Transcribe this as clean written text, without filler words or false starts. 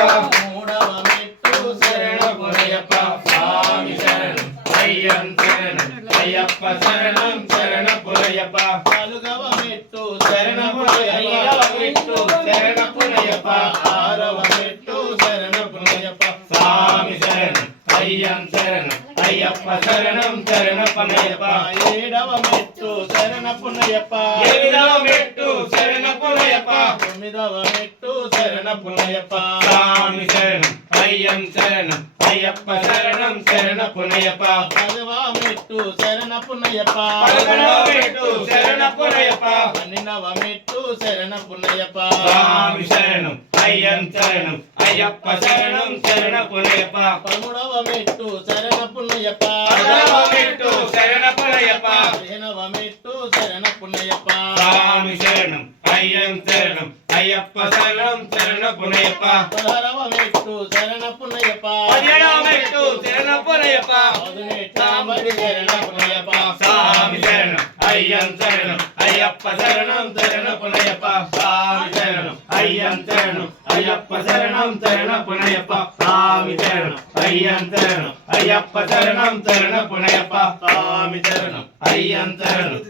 పునయప్ప మూడవ మెట్టు శరణపునయప్ప స్వామి శరణం అయ్యం శరణం అయ్యప్ప శరణం శరణపునయప్ప నాలుగవ మెట్టు శరణపునయప్ప శరణపునయప్ప ఆరవ మెట్టు శరణపునయప్ప స్వామి శరణం అయ్యం శరణం అయ్యప్ప శరణం శరణపునయప్ప ఏడవ మెట్టు శరణపునయప్ప ఎనిమిదవ మెట్టు శరణపునయప్ప తొమ్మిదవ మెట్టు శరణపునయప్ప స్వామి శరణం అయ్యం శరణం అయ్యప్ప శరణం శరణపునయప్ప పదవ మెట్టు శరణపునయప్ప పదకొండవ మెట్టు శరణపునయప్ప పన్నెండవ మెట్టు శరణపునయప్ప స్వామి శరణం అయ్యం శరణం అయ్యప్ప శరణం శరణపునయప్ప పదమూడవ మెట్టు శరణపునయప్ప పదహారవ మెట్టు శరణపునయప్ప పదిహేనవ మెట్టు శరణపునయప్ప స్వామి శరణం అయ్యం శరణం అయ్యప్ప శరణం శరణపునయప్ప పదహారవ మెట్టు శరణపునయప్ప పదిహేడవ మెట్టు శరణపునయప్ప పదినెట్టామది శరణపునయప్ప స్వామి శరణం అయ్యం శరణం అయ్యప్ప శరణం శరణపునయప్ప స్వామి శరణం అయ్యం శరణం అయ్యప్ప శరణం శరణపునయప్ప స్వామి శరణం అయ్యం శరణం అయ్యప్ప శరణం శరణపునయప్ప స్వామి శరణం అయ్యం శరణం